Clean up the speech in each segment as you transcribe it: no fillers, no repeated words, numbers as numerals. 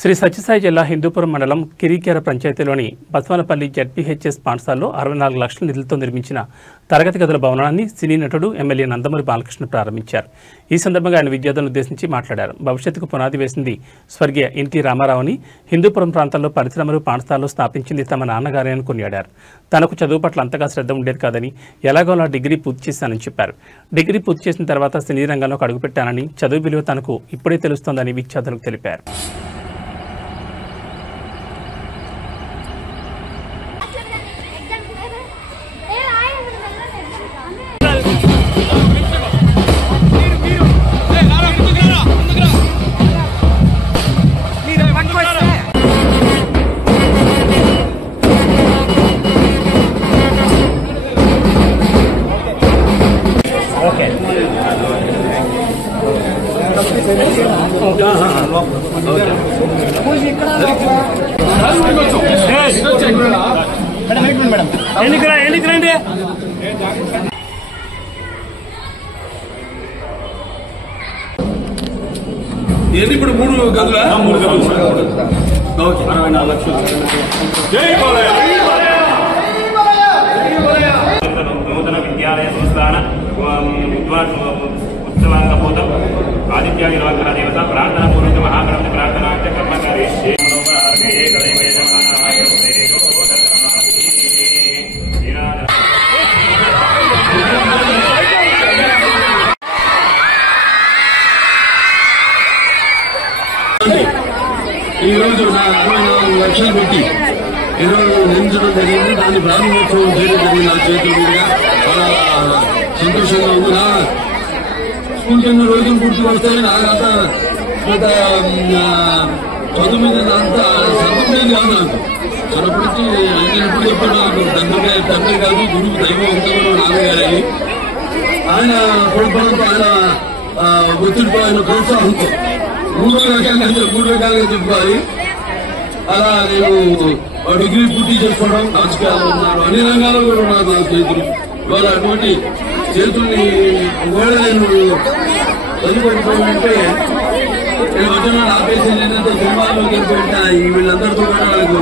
శ్రీ సత్యసాయి జిల్లా హిందూపురం మండలం కిరీకేర పంచాయతీలోని బస్వనపల్లి జెడ్పీహెచ్ఎస్ పాఠశాలలో 64 లక్షల నిధులతో నిర్మించిన తరగతి గదుల భవనాన్ని సినీ నటుడు ఎమ్మెల్యే నందమూరి బాలకృష్ణ ప్రారంభించారు. ఈ సందర్భంగా ఆయన విద్యార్థులను ఉద్దేశించి మాట్లాడారు. భవిష్యత్తుకు పునాది వేసింది స్వర్గీయ ఎన్టీ రామారావు అని, హిందూపురం ప్రాంతాల్లో పరిశ్రమలు పాఠశాలలు స్థాపించింది తమ నాన్నగారే అని కొనియాడారు. తనకు చదువు పట్ల అంతగా శ్రద్ధ ఉండేది కాదని, ఎలాగోలా డిగ్రీ పూర్తి చేశానని చెప్పారు. డిగ్రీ పూర్తి చేసిన తర్వాత సినీ రంగంలోకి అడుగుపెట్టానని, చదువు విలువ తనకు ఇప్పుడే తెలుస్తోందని విద్యార్థులకు తెలిపారు. ఎన్ని ఇప్పుడు 3 గదులా? 3 గదులు. ఓకే. 64 లక్షలు. జై బాలయ్య. నూతన విద్యాలయ సంస్థాన ఉత్సవాంగభూతం ఆదిత్య నిర్వాహక దేవత ప్రార్థన పూర్వక మహాగణపతి ప్రార్థనాంత కర్మకారి ఈ రోజు నా 64 లక్షలు పెట్టి ఈరోజు నిర్మించడం జరిగింది. దాన్ని ప్రారంభోత్సవం చేయడం జరిగింది నా చేతుల మీదుగా. చాలా సంతోషంగా ఉంది. నా స్కూల్ కింద రోజులు గుర్తుకు వస్తాయి. నాకంత చదువు మీద అంత సంతృప్తి కాదు. నాకు చిన్నప్పటికీ నేను ఎప్పుడు చెప్పాను, నాకు తండ్రి కాదు గురువు దైవం ఉంటామని నాన్నగారని. ఆయన కొడుకులతో ఆయన ఒత్తిడితో ఆయన ప్రోత్సాహంతో 3 రకాలుగా చెప్పుకోవాలి. అలా నేను డిగ్రీ పూర్తి చేసుకోవడం, రాజకీయాలు ఉన్నారు, అన్ని రంగాల్లో కూడా ఉన్నారు నా చేతులు. ఇవాళ అటువంటి చేతుల్ని ఒకవేళ నేను చదువుకోకపోతే నేను వచ్చిన ఆపేసి ఏంటంటే సినిమాల్లోకి వెళ్ళిపోయింటే వీళ్ళందరితో కూడా నాకు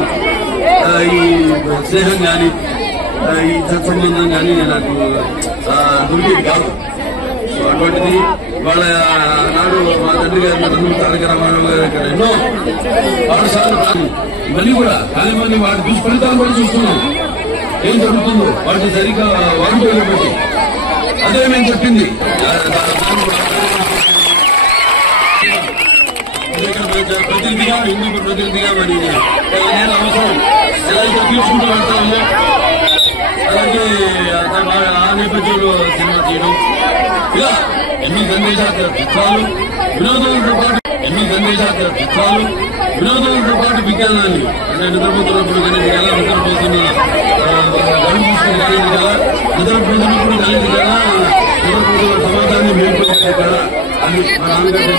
ఈ స్నేహం కానీ ఈ సత్సంబంధం కానీ నాకు దొరికేది కాదు. సో అటువంటిది వాళ్ళ నాడు మా తండ్రి గారు నందమూరి తారక రామారావు గారు ఇక్కడ ఎన్నో పాఠశాలలు ఇవన్నీ కూడా కానీ మళ్ళీ వాటి దుష్ఫలితాలు కూడా చూస్తున్నాం. ఏం జరుగుతుందో వాటిని సరిగ్గా వాడుకోవాలి బట్టి అదే మేము చెప్పింది. ప్రతినిధిగా హిందూ ప్రతినిధిగా మరి నేను అవసరం ఎలా అయితే తీసుకుంటూ వెళ్తామో అలాగే ఆ నేపథ్యంలో సినిమా తీయడం, ఇలా ఎన్ని సందేశాత్మక చిత్రాలు వినోదాలతో పాటు విజ్ఞానాన్ని అంటే నిద్రపోతున్నప్పుడు కానీ ఎలా నిద్రపోతున్న కలిగింది కదా, నిద్రపోతున్నప్పుడు కలిగింది కదా, నిద్రపోతున్న సమాజాన్ని మేల్కొనే కదా అని మా నాన్నగారు